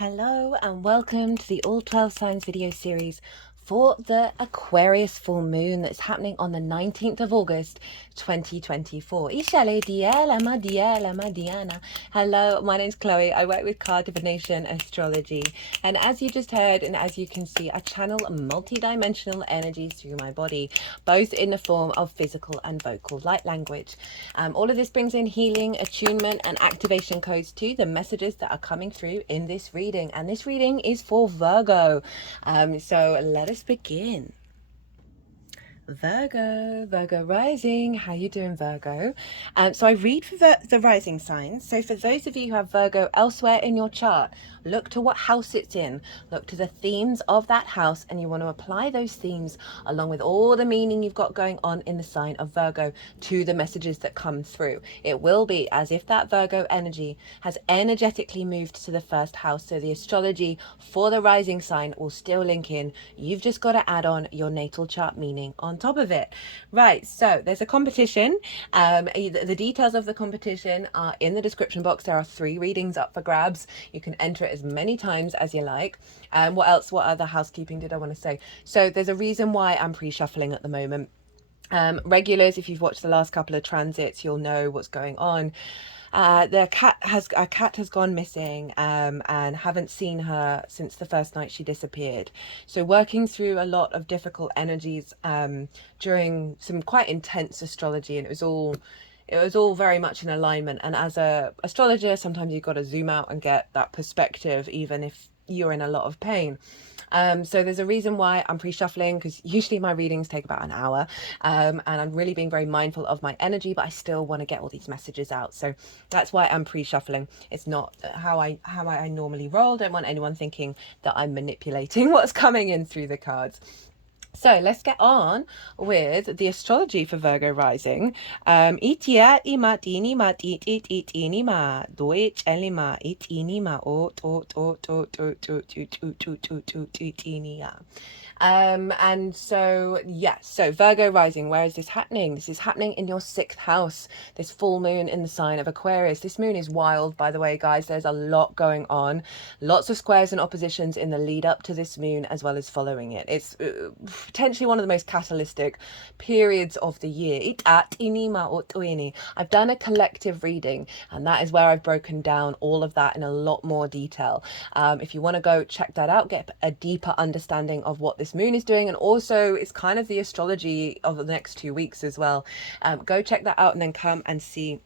Hello and welcome to the All 12 Signs video series for the Aquarius full moon that's happening on the 19th of August 2024. Hello, my name's Chloe. I work with card divination astrology, and as you just heard and as you can see, I channel multi-dimensional energies through my body, both in the form of physical and vocal light language. All of this brings in healing, attunement and activation codes to the messages that are coming through in this reading, and this reading is for Virgo. So let us begin. Virgo rising. How you doing, Virgo? So I read for the rising signs. So for those of you who have Virgo elsewhere in your chart, look to what house it's in, look to the themes of that house, and you want to apply those themes along with all the meaning you've got going on in the sign of Virgo to the messages that come through. It will be as if that Virgo energy has energetically moved to the first house, so the astrology for the rising sign will still link in. You've just got to add on your natal chart meaning on top of it. Right, so there's a competition. The details of the competition are in the description box. There are 3 readings up for grabs. You can enter it as many times as you like. What other housekeeping did I want to say? So there's a reason why I'm pre-shuffling at the moment. Regulars, if you've watched the last couple of transits, you'll know what's going on. A cat has gone missing, and haven't seen her since the first night she disappeared. So working through a lot of difficult energies during some quite intense astrology, and it was all very much in alignment. And as a astrologer, sometimes you've got to zoom out and get that perspective, even if you're in a lot of pain. So there's a reason why I'm pre-shuffling, because usually my readings take about an hour, and I'm really being very mindful of my energy, but I still want to get all these messages out. So that's why I'm pre-shuffling. It's not how I normally roll. Don't want anyone thinking that I'm manipulating what's coming in through the cards. So let's get on with the astrology for Virgo rising. Itia imatini matit it inima doich elima it inima and so yes, so Virgo rising, where is this happening? This is happening in your 6th house, this full moon in the sign of Aquarius. This moon is wild, by the way, guys. There's a lot going on, lots of squares and oppositions in the lead up to this moon as well as following it. It's potentially one of the most catalytic periods of the year. I've done a collective reading, and that is where I've broken down all of that in a lot more detail. If you want to go check that out, get a deeper understanding of what this moon is doing, and also it's kind of the astrology of the next 2 weeks as well. Go check that out and then come and see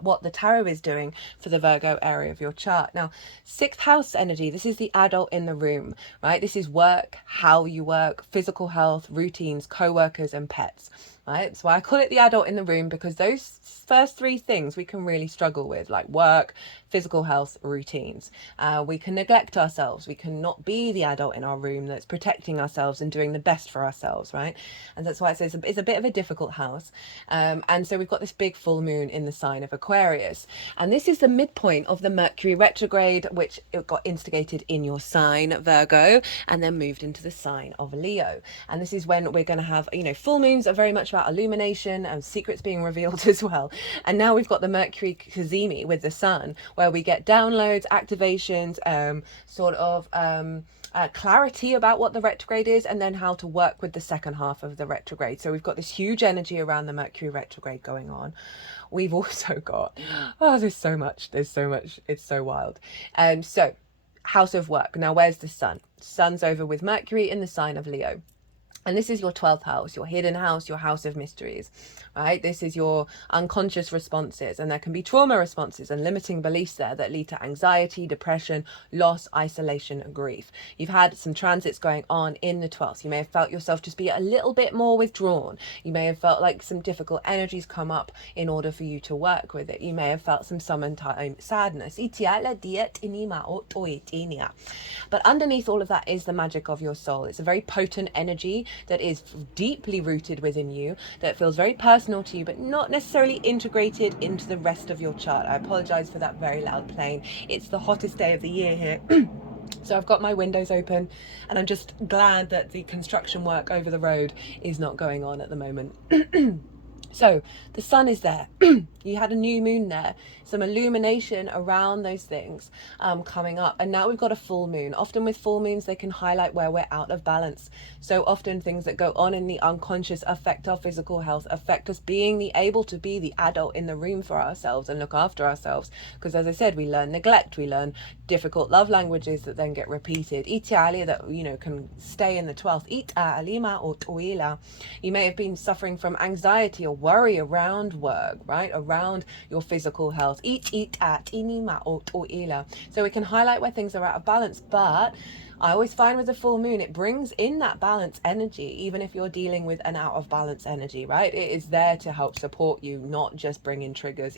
what the tarot is doing for the Virgo area of your chart. Now, 6th house energy, this is the adult in the room, right? This is work, how you work, physical health, routines, co-workers and pets, right? So I call it the adult in the room because those first 3 things we can really struggle with, like work, physical health, routines. We can neglect ourselves. We cannot be the adult in our room that's protecting ourselves and doing the best for ourselves, right? And that's why it's a bit of a difficult house. And so we've got this big full moon in the sign of Aquarius. And this is the midpoint of the Mercury retrograde, which it got instigated in your sign, Virgo, and then moved into the sign of Leo. And this is when we're going to have, full moons are very much about illumination and secrets being revealed as well. And now we've got the Mercury Cazimi with the sun, where we get downloads, activations, clarity about what the retrograde is, and then how to work with the second half of the retrograde. So we've got this huge energy around the Mercury retrograde going on. We've also got, there's so much, it's so wild. So house of work. Now, where's the sun? Sun's over with Mercury in the sign of Leo. And this is your 12th house, your hidden house, your house of mysteries, right? This is your unconscious responses, and there can be trauma responses and limiting beliefs there that lead to anxiety, depression, loss, isolation, and grief. You've had some transits going on in the 12th. You may have felt yourself just be a little bit more withdrawn. You may have felt like some difficult energies come up in order for you to work with it. You may have felt some summertime sadness. But underneath all of that is the magic of your soul. It's a very potent energy that is deeply rooted within you, that feels very personal to you, but not necessarily integrated into the rest of your chart. I apologize for that very loud plane. It's the hottest day of the year here. So I've got my windows open, and I'm just glad that the construction work over the road is not going on at the moment. So the sun is there. You had a new moon there, some illumination around those things coming up. And now we've got a full moon. Often with full moons, they can highlight where we're out of balance. So often things that go on in the unconscious affect our physical health, affect us being able to be the adult in the room for ourselves and look after ourselves. Because as I said, we learn neglect, we learn difficult love languages that then get repeated. Italia that, you know, can stay in the 12th. Ita or tuila. You may have been suffering from anxiety or worry around work, right? Around your physical health. So we can highlight where things are out of balance, but I always find with the full moon, it brings in that balance energy, even if you're dealing with an out of balance energy, right? It is there to help support you, not just bring in triggers.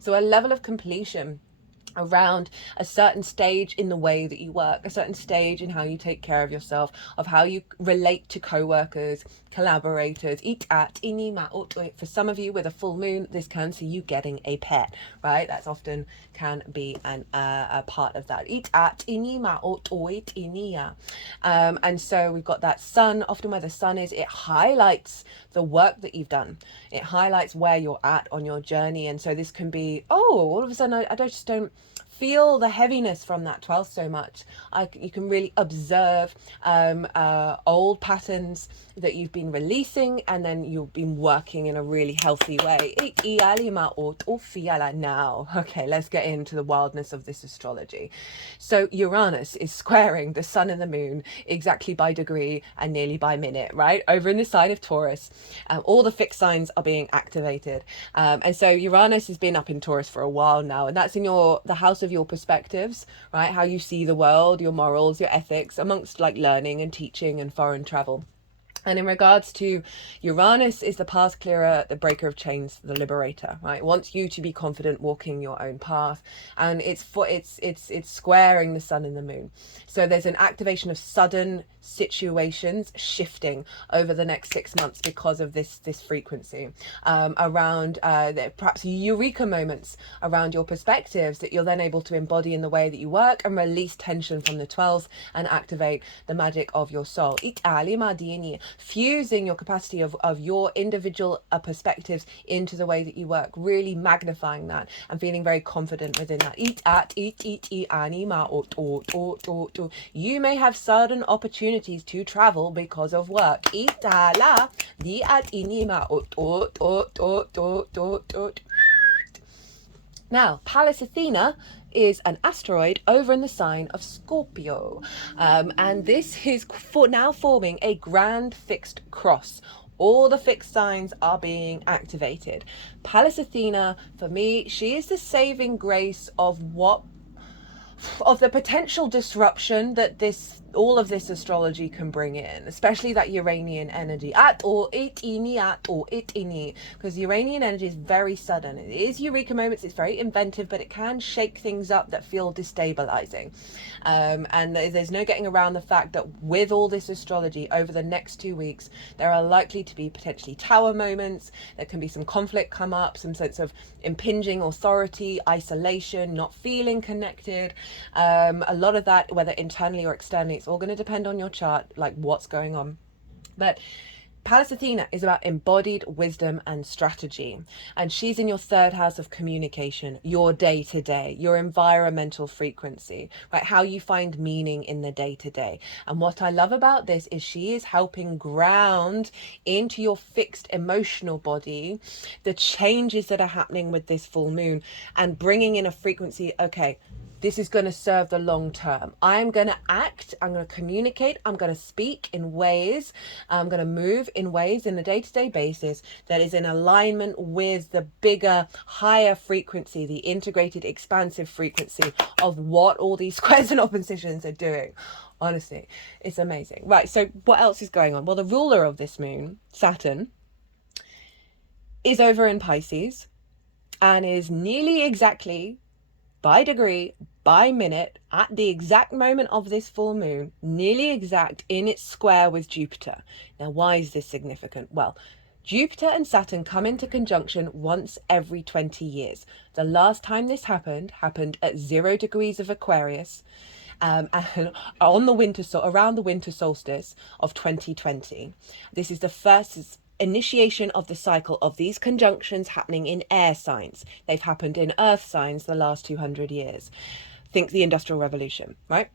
So a level of completion around a certain stage in the way that you work, a certain stage in how you take care of yourself, of how you relate to co-workers, collaborators. For some of you with a full moon, this can see you getting a pet, right? That's often can be a part of that. And so we've got that sun. Often where the sun is, it highlights the work that you've done. It highlights where you're at on your journey. And so this can be, all of a sudden I just don't feel the heaviness from that 12th so much. You can really observe old patterns that you've been releasing, and then you've been working in a really healthy way. Now, okay, let's get into the wildness of this astrology. So Uranus is squaring the sun and the moon exactly by degree and nearly by minute, right? Over in the sign of Taurus. All the fixed signs are being activated. And so Uranus has been up in Taurus for a while now, and that's in the house of your perspectives, right? How you see the world, your morals, your ethics, amongst like learning and teaching and foreign travel. And in regards to Uranus, is the path clearer, the breaker of chains, the liberator, right? It wants you to be confident walking your own path, and it's squaring the sun and the moon. So there's an activation of sudden situations shifting over the next 6 months because of this frequency around perhaps eureka moments around your perspectives that you're then able to embody in the way that you work and release tension from the 12th and activate the magic of your soul. Fusing your capacity of your individual perspectives into the way that you work, really magnifying that and feeling very confident within that. You may have sudden opportunities to travel because of work. Now, Pallas Athena is an asteroid over in the sign of Scorpio. And this is now forming a grand fixed cross. All the fixed signs are being activated. Pallas Athena, for me, she is the saving grace of the potential disruption that all of this astrology can bring in, especially that Uranian energy. Because Uranian energy is very sudden. It is eureka moments, it's very inventive, but it can shake things up that feel destabilizing. And there's no getting around the fact that with all this astrology over the next 2 weeks, there are likely to be potentially tower moments. There can be some conflict come up, some sense of impinging authority, isolation, not feeling connected. A lot of that, whether internally or externally, it's all going to depend on your chart, like what's going on. But Pallas Athena is about embodied wisdom and strategy, and she's in your 3rd house of communication, your day-to-day, your environmental frequency, right? How you find meaning in the day-to-day. And what I love about this is she is helping ground into your fixed emotional body the changes that are happening with this full moon, and bringing in a frequency, okay, this is going to serve the long term. I'm going to act, I'm going to communicate, I'm going to speak in ways, I'm going to move in ways in a day-to-day basis that is in alignment with the bigger, higher frequency, the integrated, expansive frequency of what all these squares and oppositions are doing. Honestly, it's amazing. Right, so what else is going on? Well, the ruler of this moon, Saturn, is over in Pisces and is nearly exactly by degree, by minute, at the exact moment of this full moon, nearly exact in its square with Jupiter. Now, why is this significant? Well, Jupiter and Saturn come into conjunction once every 20 years. The last time this happened at 0 degrees of Aquarius, and on the around the winter solstice of 2020. This is the first initiation of the cycle of these conjunctions happening in air signs. They've happened in earth signs the last 200 years. Think the Industrial Revolution, right?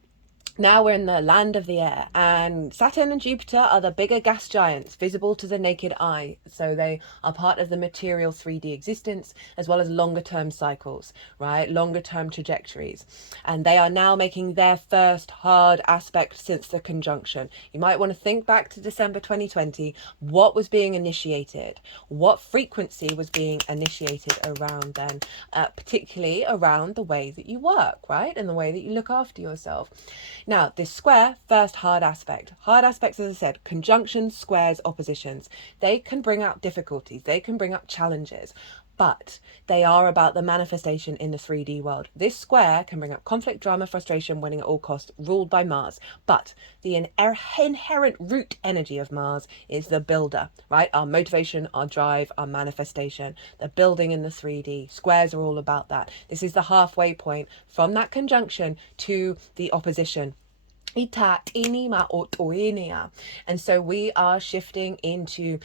Now we're in the land of the air, and Saturn and Jupiter are the bigger gas giants visible to the naked eye. So they are part of the material 3D existence, as well as longer term cycles, right? Longer term trajectories. And they are now making their first hard aspect since the conjunction. You might want to think back to December 2020. What was being initiated? What frequency was being initiated around then? Particularly around the way that you work, right? And the way that you look after yourself. Now, this square, first hard aspect. Hard aspects, as I said, conjunctions, squares, oppositions. They can bring out difficulties. They can bring up challenges. But they are about the manifestation in the 3D world. This square can bring up conflict, drama, frustration, winning at all costs, ruled by Mars. But the inherent root energy of Mars is the builder, right? Our motivation, our drive, our manifestation, the building in the 3D. Squares are all about that. This is the halfway point from that conjunction to the opposition. And so we are shifting into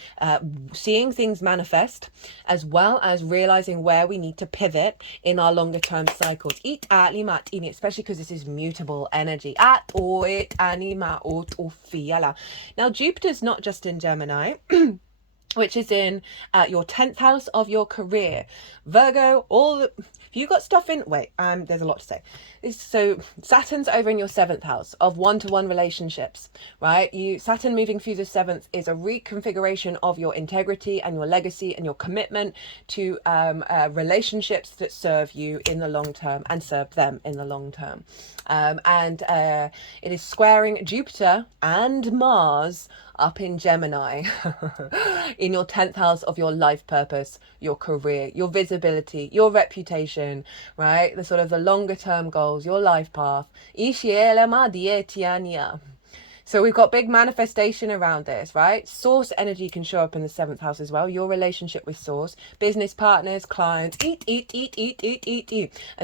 seeing things manifest, as well as realizing where we need to pivot in our longer term cycles, especially because this is mutable energy. Now Jupiter's not just in Gemini, which is in your 10th house of your career. Virgo, if you got stuff in, there's a lot to say. So Saturn's over in your 7th house of one-to-one relationships, right? Saturn moving through the 7th is a reconfiguration of your integrity and your legacy and your commitment to relationships that serve you in the long term and serve them in the long term. It is squaring Jupiter and Mars up in Gemini in your 10th house of your life purpose, your career, your visibility, your reputation, right? The sort of the longer term goals, your life path. So we've got big manifestation around this, right? Source energy can show up in the 7th house as well. Your relationship with source, business partners, clients, as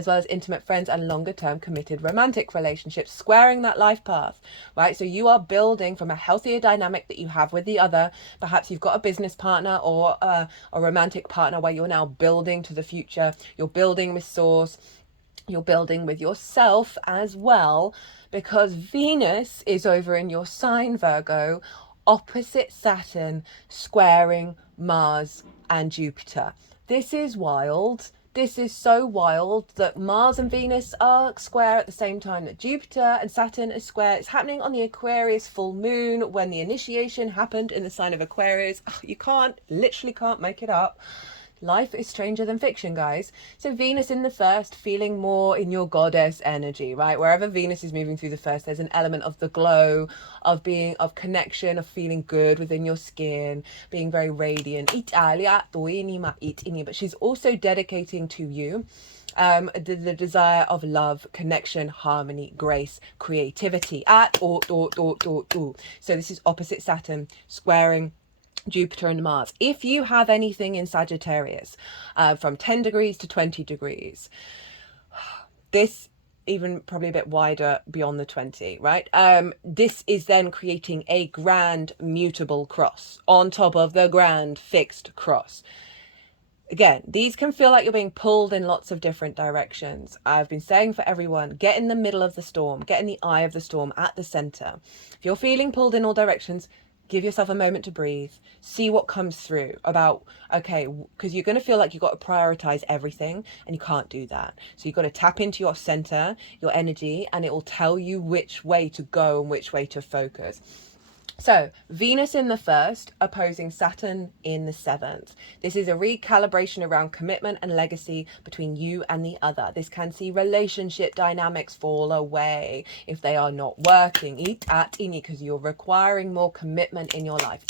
well as intimate friends and longer term committed romantic relationships, squaring that life path, right? So you are building from a healthier dynamic that you have with the other. Perhaps you've got a business partner or a romantic partner where you're now building to the future. You're building with source. You're building with yourself as well, because Venus is over in your sign, Virgo, opposite Saturn, squaring Mars and Jupiter. This is wild. This is so wild that Mars and Venus are square at the same time that Jupiter and Saturn are square. It's happening on the Aquarius full moon when the initiation happened in the sign of Aquarius. You literally can't make it up. Life is stranger than fiction, guys. So Venus in the 1st, feeling more in your goddess energy, right? Wherever Venus is moving through the 1st, there's an element of the glow, of connection, of feeling good within your skin, being very radiant. But she's also dedicating to you the desire of love, connection, harmony, grace, creativity. So this is opposite Saturn, squaring Jupiter and Mars. If you have anything in Sagittarius, from 10 degrees to 20 degrees, this even probably a bit wider beyond the 20, right? This is then creating a grand mutable cross on top of the grand fixed cross. Again, these can feel like you're being pulled in lots of different directions. I've been saying for everyone, get in the middle of the storm, get in the eye of the storm, at the center. If you're feeling pulled in all directions, give yourself a moment to breathe, see what comes through because you're going to feel like you've got to prioritize everything, and you can't do that. So you've got to tap into your center, your energy, and it will tell you which way to go and which way to focus. So Venus in the 1st, opposing Saturn in the 7th. This is a recalibration around commitment and legacy between you and the other. This can see relationship dynamics fall away if they are not working. Because you're requiring more commitment in your life.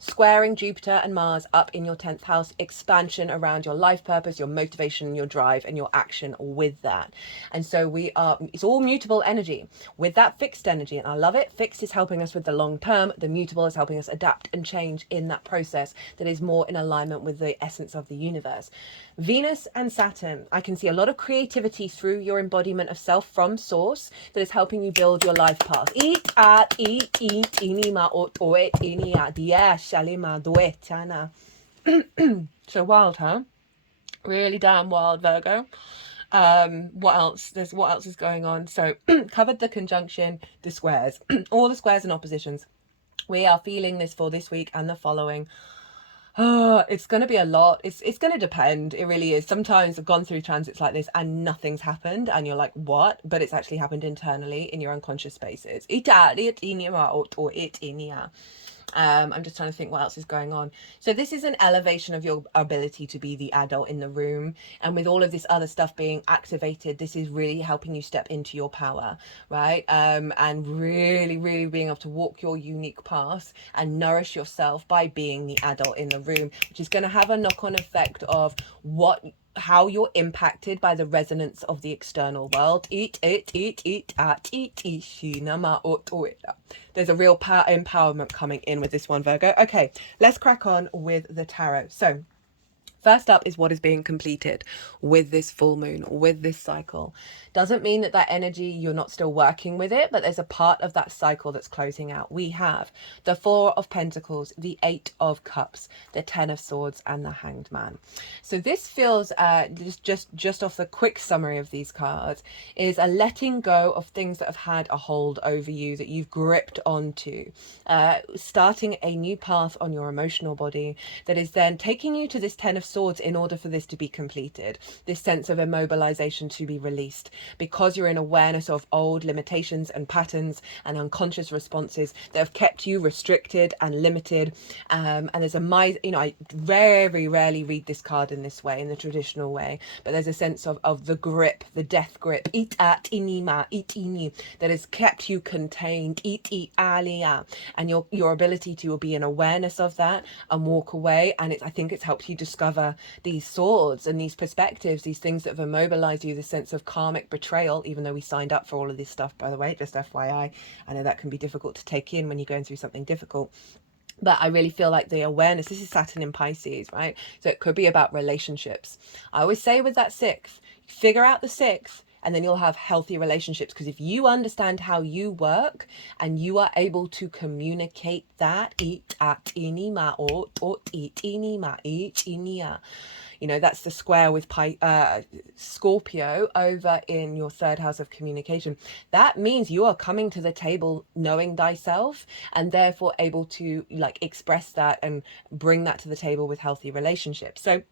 Squaring Jupiter and Mars up in your 10th house, expansion around your life purpose, your motivation, your drive, and your action with that. And so it's all mutable energy with that fixed energy, and I love it. it. Fixed is helping us with the long term. The mutable is helping us adapt and change in that process that is more in alignment with the essence of the universe. Venus and Saturn, I can see a lot of creativity through your embodiment of self from source that is helping you build your life path. So wild, huh? Really damn wild, Virgo. What else? What else is going on? So covered the conjunction, the squares, all the squares and oppositions. We are feeling this for this week and the following. It's going to be a lot. It's going to depend. It really is. Sometimes I've gone through transits like this and nothing's happened and you're like, what? But it's actually happened internally in your unconscious spaces. I'm just trying to think what else is going on. So this is an elevation of your ability to be the adult in the room. And with all of this other stuff being activated, this is really helping you step into your power, right? And really, really being able to walk your unique path and nourish yourself by being the adult in the room, which is going to have a knock-on effect of how you're impacted by the resonance of the external world. There's a real power empowerment coming in with this one, Virgo. Okay, let's crack on with the tarot. So first up is what is being completed with this full moon, with this cycle. Doesn't mean that energy, you're not still working with it, but there's a part of that cycle that's closing out. We have the Four of Pentacles, the Eight of Cups, the Ten of Swords, and the Hanged Man. So this feels, just off the quick summary of these cards, is a letting go of things that have had a hold over you, that you've gripped onto, starting a new path on your emotional body that is then taking you to this Ten of Swords in order for this to be completed, this sense of immobilization to be released, because you're in awareness of old limitations and patterns and unconscious responses that have kept you restricted and limited. And there's I very rarely read this card in this way, in the traditional way, but there's a sense of the grip, the death grip, that has kept you contained, and your ability to be in awareness of that and walk away. And I think it's helped you discover these swords and these perspectives, these things that have immobilized you, the sense of karmic betrayal, even though we signed up for all of this stuff, by the way, just FYI. I know that can be difficult to take in when you're going through something difficult. But I really feel like the awareness, this is Saturn in Pisces, right? So it could be about relationships. I always say with that sixth, figure out the sixth, and then you'll have healthy relationships. Because if you understand how you work and you are able to communicate that, that's the square with Scorpio over in your third house of communication. That means you are coming to the table knowing thyself, and therefore able to express that and bring that to the table with healthy relationships. So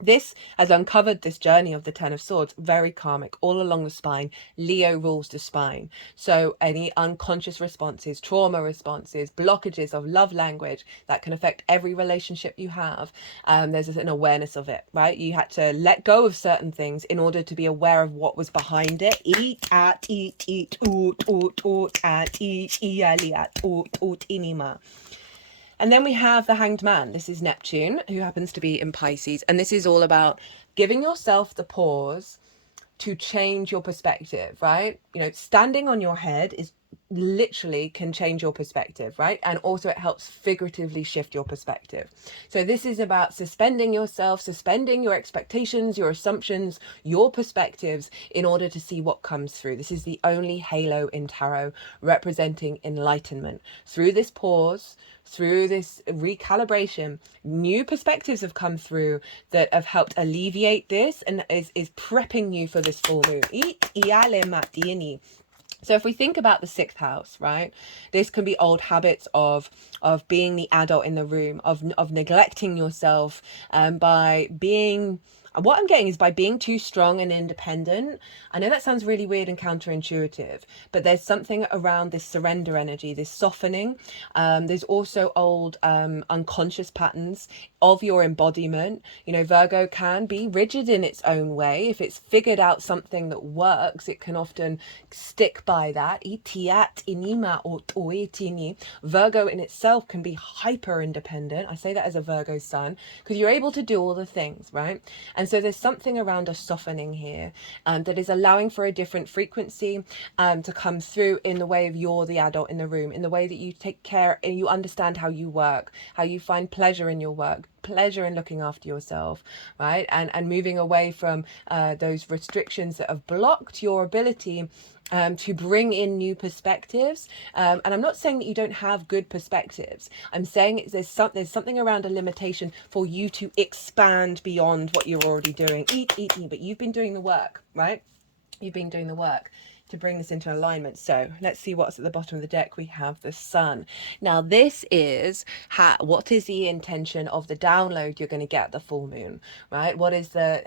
this has uncovered this journey of the Ten of Swords, very karmic, all along the spine. Leo rules the spine. So any unconscious responses, trauma responses, blockages of love language that can affect every relationship you have, there's an awareness of it, right? You had to let go of certain things in order to be aware of what was behind it. And then we have the Hanged Man. This is Neptune, who happens to be in Pisces. And this is all about giving yourself the pause to change your perspective, right? Standing on your head is literally can change your perspective, right? And also it helps figuratively shift your perspective. So this is about suspending yourself, suspending your expectations, your assumptions, your perspectives in order to see what comes through. This is the only halo in tarot representing enlightenment. Through this pause, through this recalibration, new perspectives have come through that have helped alleviate this and is prepping you for this full moon. So if we think about the sixth house, right, this can be old habits of being the adult in the room, of neglecting yourself, by being, what I'm getting is by being too strong and independent. I know that sounds really weird and counterintuitive, but there's something around this surrender energy, this softening. There's also old unconscious patterns of your embodiment. Virgo can be rigid in its own way. If it's figured out something that works, it can often stick by that. Virgo in itself can be hyper independent. I say that as a Virgo sun, because you're able to do all the things, right? And so there's something around a softening here that is allowing for a different frequency to come through in the way of you're the adult in the room, in the way that you take care and you understand how you work, how you find pleasure in your work, pleasure in looking after yourself, right? And moving away from those restrictions that have blocked your ability to bring in new perspectives. And I'm not saying that you don't have good perspectives. I'm saying there's something around a limitation for you to expand beyond what you're already doing. Eat, but you've been doing the work, right? You've been doing the work to bring this into alignment. So let's see what's at the bottom of the deck. We have the sun. Now this is what is the intention of the download you're going to get at the full moon, right? What is the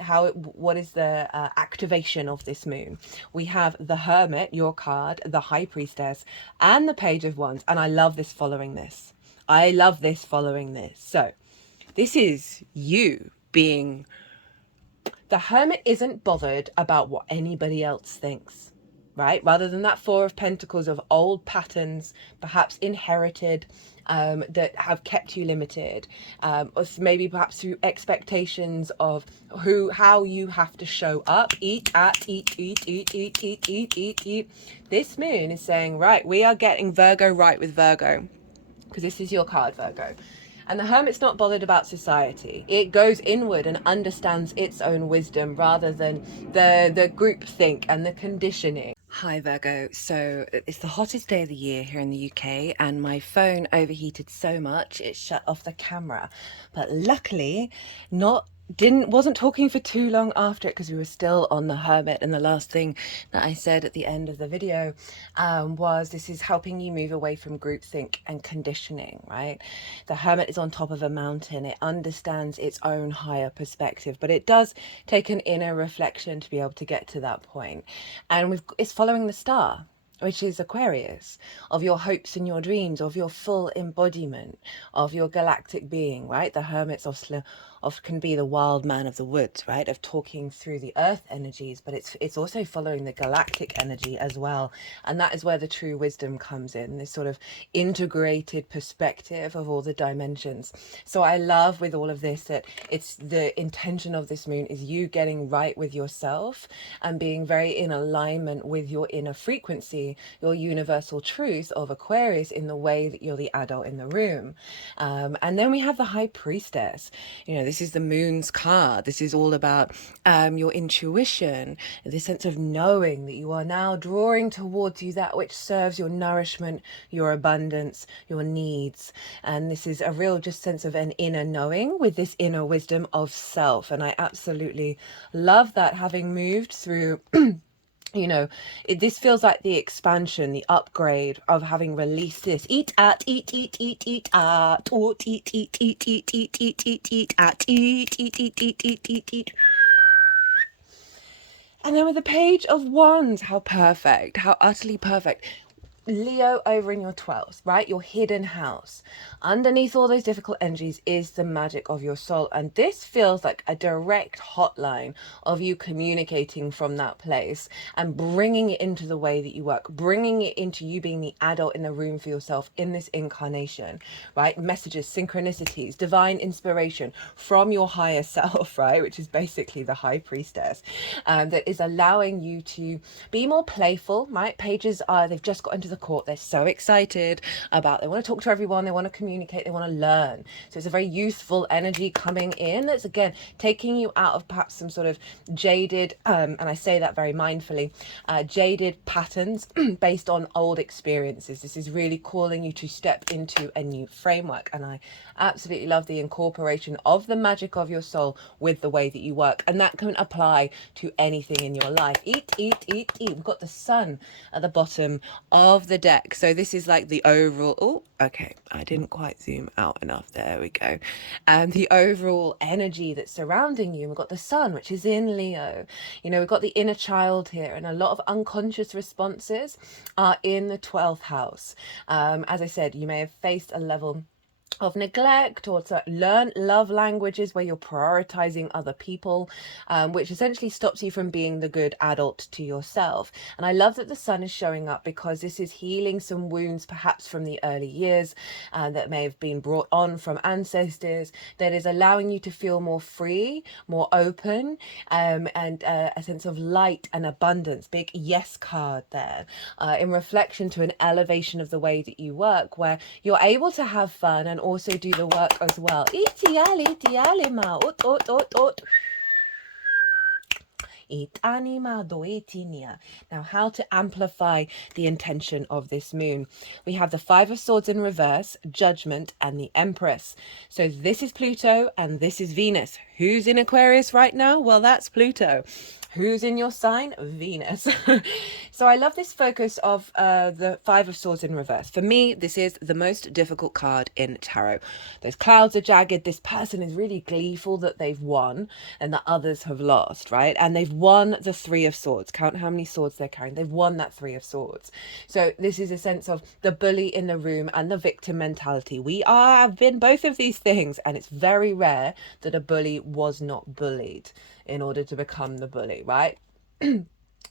activation of this moon? We have the Hermit, your card, the High Priestess, and the Page of Wands. And I love this following this. I love this following this. So this is you being... The Hermit isn't bothered about what anybody else thinks, right? Rather than that Four of Pentacles of old patterns, perhaps inherited, that have kept you limited, or maybe perhaps through expectations of how you have to show up. Eat. This moon is saying, right, we are getting Virgo right with Virgo, because this is your card, Virgo. And the Hermit's not bothered about society. It goes inward and understands its own wisdom rather than the group think and the conditioning. Hi Virgo, so it's the hottest day of the year here in the UK and my phone overheated so much it shut off the camera. But luckily wasn't talking for too long after it because we were still on the Hermit, and the last thing that I said at the end of the video was this is helping you move away from groupthink and conditioning, right? The Hermit is on top of a mountain. It understands its own higher perspective, but it does take an inner reflection to be able to get to that point. And it's following the star, which is Aquarius, of your hopes and your dreams, of your full embodiment of your galactic being, right? The Hermit's often can be the wild man of the woods, right? Of talking through the earth energies, but it's also following the galactic energy as well. And that is where the true wisdom comes in, this sort of integrated perspective of all the dimensions. So I love with all of this that it's the intention of this moon is you getting right with yourself and being very in alignment with your inner frequency, your universal truth of Aquarius in the way that you're the adult in the room. And then we have the High Priestess. You know, this is the moon's card. This is all about your intuition, this sense of knowing that you are now drawing towards you that which serves your nourishment, your abundance, your needs. And this is a real just sense of an inner knowing with this inner wisdom of self. And I absolutely love that, having moved through you know, this feels like the expansion, the upgrade of having released this. Eat at, eat, eat, eat, eat at, eat, eat, eat, eat, eat, eat, eat, eat at, eat, eat, eat, eat, eat, eat, eat. And then with the Page of Wands, how perfect, how utterly perfect. Leo over in your 12th, right? Your hidden house. Underneath all those difficult energies is the magic of your soul. And this feels like a direct hotline of you communicating from that place and bringing it into the way that you work, bringing it into you being the adult in the room for yourself in this incarnation, right? Messages, synchronicities, divine inspiration from your higher self, right? Which is basically the High Priestess, that is allowing you to be more playful, right? Pages they've just got into the court, they're so excited about, they want to talk to everyone, they want to communicate, they want to learn. So it's a very youthful energy coming in that's again taking you out of perhaps some sort of jaded and I say that very mindfully, jaded patterns based on old experiences. This is really calling you to step into a new framework, and I absolutely love the incorporation of the magic of your soul with the way that you work, and that can apply to anything in your life. Eat, eat, eat, eat. We've got the sun at the bottom of the deck, so this is like the overall, oh okay, I didn't quite zoom out enough, there we go, and the overall energy that's surrounding you. We've got the sun, which is in Leo. You know, we've got the inner child here, and a lot of unconscious responses are in the 12th house. As I said, you may have faced a level of neglect, or to learn love languages where you're prioritizing other people, which essentially stops you from being the good adult to yourself. And I love that the sun is showing up because this is healing some wounds perhaps from the early years that may have been brought on from ancestors, that is allowing you to feel more free, more open, and a sense of light and abundance. Big yes card there, in reflection to an elevation of the way that you work, where you're able to have fun and also do the work as well. Itiali, itiali ma, ot, ot, ot, ot. Now, how to amplify the intention of this moon? We have the Five of Swords in reverse, Judgment, and the Empress. So this is Pluto and this is Venus. Who's in Aquarius right now? Well, that's Pluto. Who's in your sign? Venus. So I love this focus of the Five of Swords in reverse. For me, this is the most difficult card in tarot. Those clouds are jagged. This person is really gleeful that they've won and that others have lost, right? And they've won the Three of Swords. Count how many swords they're carrying. They've won that Three of Swords. So this is a sense of the bully in the room and the victim mentality. We have been both of these things, and it's very rare that a bully was not bullied in order to become the bully, right?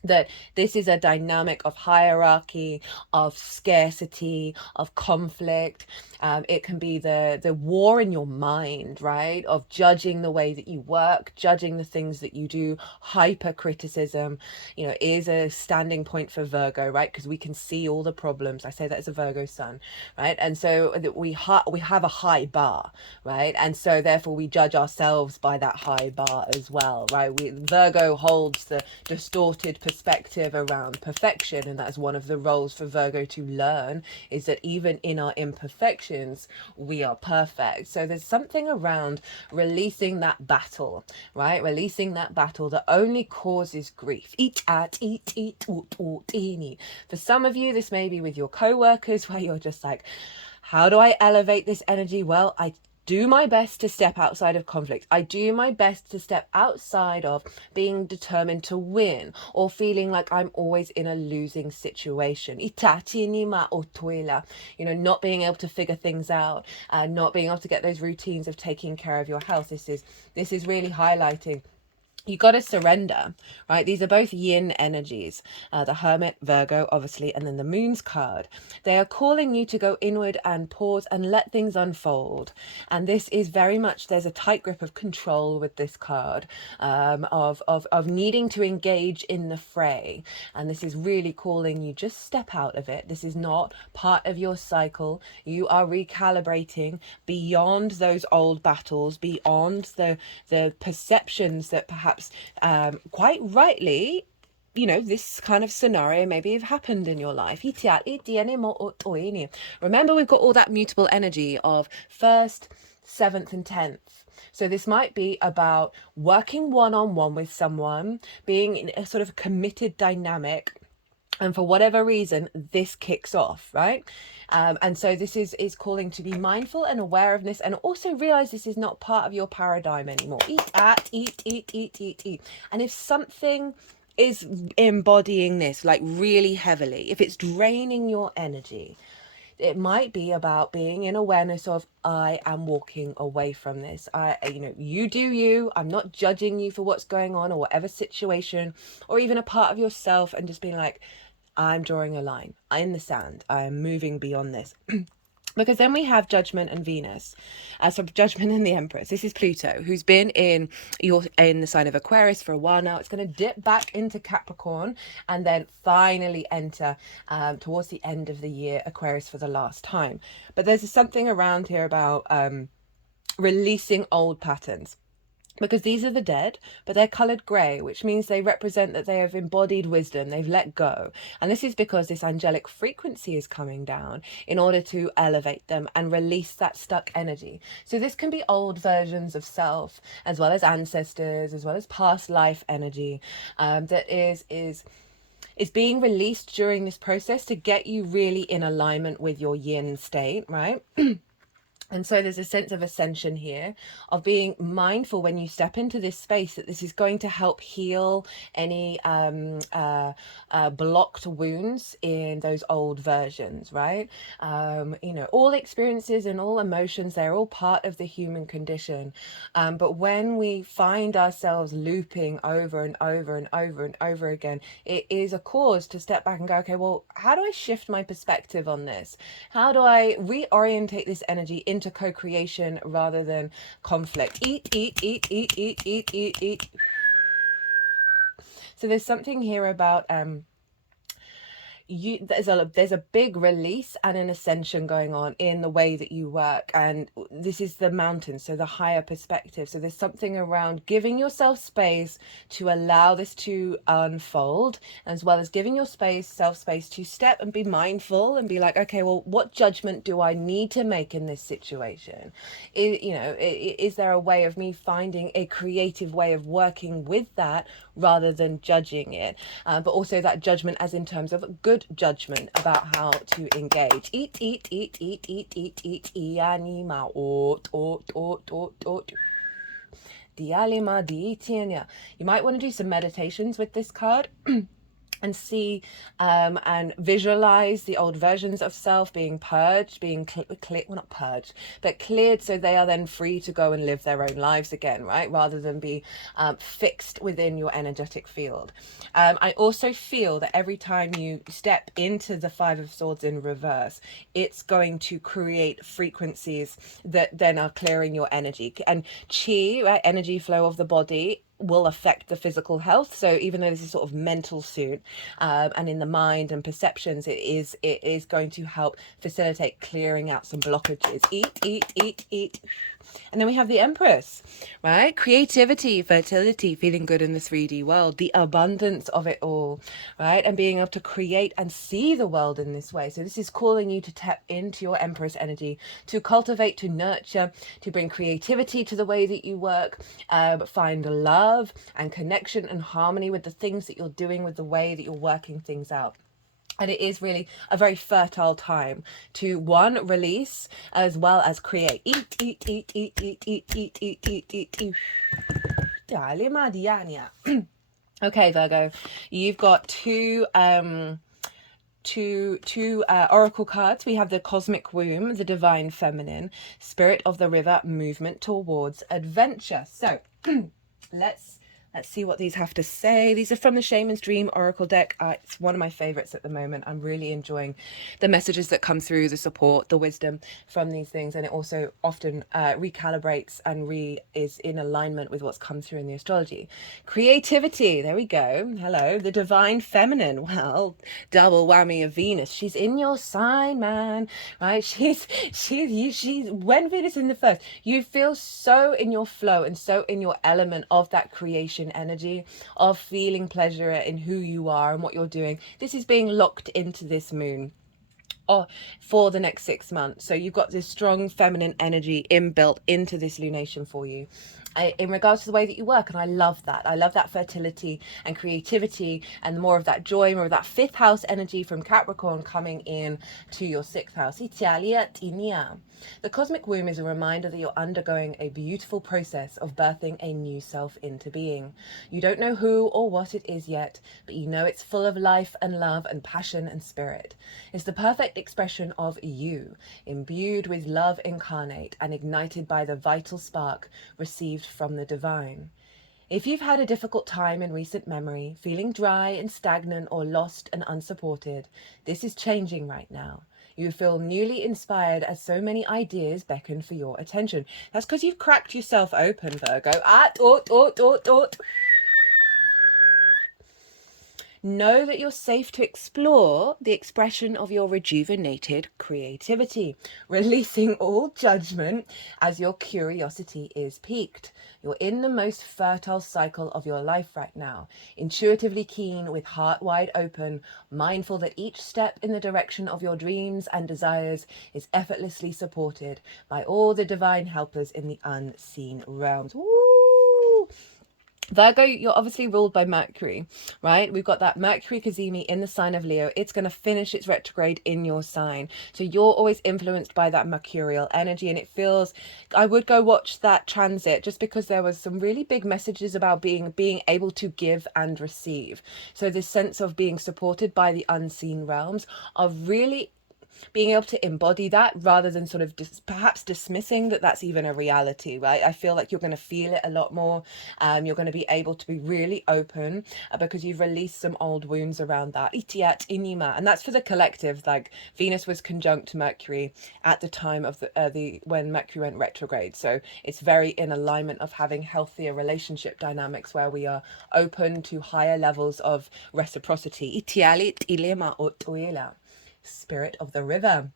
That this is a dynamic of hierarchy, of scarcity, of conflict. It can be the war in your mind, right? Of judging the way that you work, judging the things that you do. Hyper criticism, is a standing point for Virgo, right? Because we can see all the problems. I say that as a Virgo sun, right? And so that we have a high bar, right? And so therefore we judge ourselves by that high bar as well, right? Virgo holds the distorted perspective around perfection, and that's one of the roles for Virgo to learn, is that even in our imperfections we are perfect. So there's something around releasing that battle, right? Releasing that battle that only causes grief. For some of you, this may be with your co-workers, where you're just like, how do I elevate this energy? Well, I do my best to step outside of conflict. I do my best to step outside of being determined to win or feeling like I'm always in a losing situation. Not being able to figure things out, not being able to get those routines of taking care of your health. This is really highlighting. You got to surrender, right? These are both yin energies, the Hermit, Virgo, obviously, and then the Moon's card. They are calling you to go inward and pause and let things unfold. And this is very much, there's a tight grip of control with this card, of needing to engage in the fray. And this is really calling you, just step out of it. This is not part of your cycle. You are recalibrating beyond those old battles, beyond the perceptions that perhaps quite rightly, this kind of scenario maybe have happened in your life. Remember, we've got all that mutable energy of 1st, 7th and 10th. So this might be about working one-on-one with someone, being in a sort of committed dynamic, and for whatever reason this kicks off, right? And so this is calling to be mindful and aware of this, and also realize this is not part of your paradigm anymore. Eat. And if something is embodying this like really heavily, if it's draining your energy, it might be about being in awareness of, I am walking away from this. You do you. I'm not judging you for what's going on or whatever situation, or even a part of yourself, and just being like, I'm drawing a line in the sand. I am moving beyond this. Because then we have Judgment and Venus. So Judgment and the Empress. This is Pluto, who's been in the sign of Aquarius for a while now. It's going to dip back into Capricorn and then finally enter towards the end of the year Aquarius for the last time. But there's something around here about releasing old patterns. Because these are the dead, but they're coloured grey, which means they represent that they have embodied wisdom, they've let go. And this is because this angelic frequency is coming down in order to elevate them and release that stuck energy. So this can be old versions of self, as well as ancestors, as well as past life energy, that is being released during this process to get you really in alignment with your yin state, right? And so there's a sense of ascension here, of being mindful when you step into this space that this is going to help heal any blocked wounds in those old versions, right? You know, all experiences and all emotions, they're all part of the human condition. But when we find ourselves looping over and over and over and over again, it is a cause to step back and go, okay, well, how do I shift my perspective on this? How do I reorientate this energy into co-creation rather than conflict? Eat. So there's something here about there's a big release and an ascension going on in the way that you work, and this is the mountain, so the higher perspective. So there's something around giving yourself space to allow this to unfold, as well as giving your self space to step and be mindful and be like, okay, well, what judgment do I need to make in this situation? Is there a way of me finding a creative way of working with that rather than judging it, but also that judgment as in terms of good judgment about how to engage. Anima. Dialima diitiania. You might want to do some meditations with this card. And see and visualize the old versions of self being purged, being well, not purged, but cleared, so they are then free to go and live their own lives again, right? Rather than be fixed within your energetic field. I also feel that every time you step into the Five of Swords in reverse, it's going to create frequencies that then are clearing your energy. And chi, right, energy flow of the body, will affect the physical health. So even though this is sort of mental suit, and in the mind and perceptions, it is going to help facilitate clearing out some blockages. Eat. And then we have the Empress, right? Creativity, fertility, feeling good in the 3D world, the abundance of it all, right? And being able to create and see the world in this way. So this is calling you to tap into your Empress energy, to cultivate, to nurture, to bring creativity to the way that you work, find love and connection and harmony with the things that you're doing, with the way that you're working things out. And it is really a very fertile time to, one, release as well as create. Eat. Okay, Virgo, you've got two oracle cards. We have the Cosmic Womb, the Divine Feminine, Spirit of the River, movement towards adventure. So let's see what these have to say. These are from the Shaman's Dream Oracle deck. It's one of my favorites at the moment. I'm really enjoying the messages that come through, the support, the wisdom from these things. And it also often recalibrates and is in alignment with what's come through in the astrology. Creativity, there we go. Hello, the Divine Feminine. Well, double whammy of Venus. She's in your sign, man, right? She's when Venus is in the first, you feel so in your flow and so in your element of that creation energy, of feeling pleasure in who you are and what you're doing. This is being locked into this moon for the next 6 months. So you've got this strong feminine energy inbuilt into this lunation for you in regards to the way that you work. And I love that fertility and creativity and more of that joy, more of that 5th house energy from Capricorn coming in to your 6th house. The Cosmic Womb is a reminder that you're undergoing a beautiful process of birthing a new self into being. You don't know who or what it is yet, but you know it's full of life and love and passion and spirit. It's the perfect expression of you, imbued with love incarnate and ignited by the vital spark received from the divine. If you've had a difficult time in recent memory, feeling dry and stagnant or lost and unsupported, this is changing right now. You feel newly inspired as so many ideas beckon for your attention. That's because you've cracked yourself open, Virgo. Know that you're safe to explore the expression of your rejuvenated creativity, releasing all judgment as your curiosity is piqued. You're in the most fertile cycle of your life right now, intuitively keen with heart wide open, mindful that each step in the direction of your dreams and desires is effortlessly supported by all the divine helpers in the unseen realms. Woo! Virgo, you're obviously ruled by Mercury, right? We've got that Mercury Cazimi in the sign of Leo. It's going to finish its retrograde in your sign. So you're always influenced by that mercurial energy. And it feels, I would go watch that transit just because there was some really big messages about being able to give and receive. So this sense of being supported by the unseen realms, of really being able to embody that rather than sort of perhaps dismissing that that's even a reality, right? I feel like you're going to feel it a lot more. You're going to be able to be really open because you've released some old wounds around that. Itiat inima, and that's for the collective. Like Venus was conjunct Mercury at the time of the when Mercury went retrograde, so it's very in alignment of having healthier relationship dynamics where we are open to higher levels of reciprocity. Itialit ilema otuela. Spirit of the river.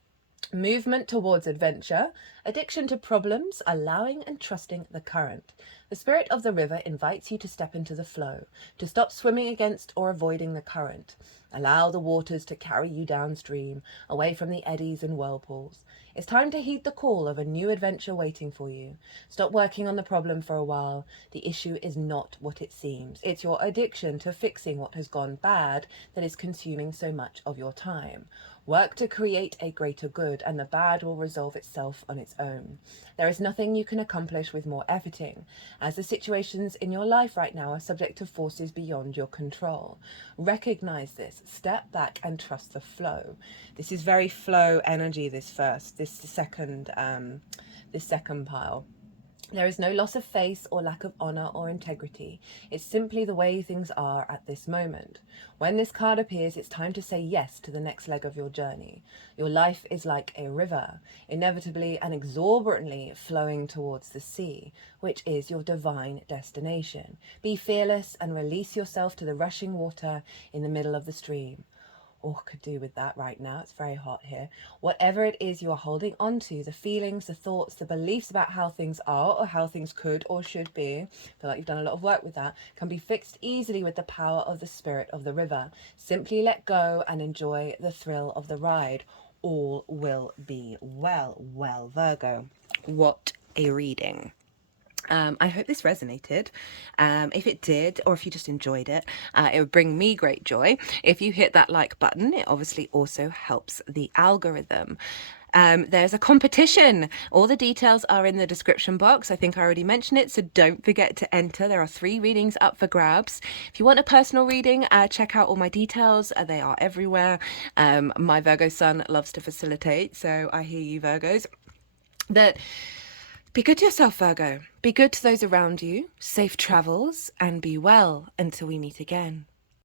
Movement towards adventure, addiction to problems, allowing and trusting the current. The spirit of the river invites you to step into the flow, to stop swimming against or avoiding the current. Allow the waters to carry you downstream, away from the eddies and whirlpools. It's time to heed the call of a new adventure waiting for you. Stop working on the problem for a while. The issue is not what it seems. It's your addiction to fixing what has gone bad that is consuming so much of your time. Work to create a greater good, and the bad will resolve itself on its own. There is nothing you can accomplish with more efforting, as the situations in your life right now are subject to forces beyond your control. Recognize this, step back, and trust the flow. This is very flow energy, this second pile. There is no loss of face or lack of honour or integrity. It's simply the way things are at this moment. When this card appears, it's time to say yes to the next leg of your journey. Your life is like a river, inevitably and exorbitantly flowing towards the sea, which is your divine destination. Be fearless and release yourself to the rushing water in the middle of the stream. Or could do with that right now. It's very hot here. Whatever it is you are holding on to, the feelings, the thoughts, the beliefs about how things are or how things could or should be, I feel like you've done a lot of work with that, can be fixed easily with the power of the spirit of the river. Simply let go and enjoy the thrill of the ride. All will be well. Well, Virgo, what a reading. I hope this resonated. If it did, or if you just enjoyed it, it would bring me great joy. If you hit that like button, it obviously also helps the algorithm. There's a competition. All the details are in the description box. I think I already mentioned it, so don't forget to enter. There are 3 readings up for grabs. If you want a personal reading, check out all my details. They are everywhere. My Virgo sun loves to facilitate, so I hear you, Virgos. Be good to yourself, Virgo. Be good to those around you. Safe travels and be well until we meet again.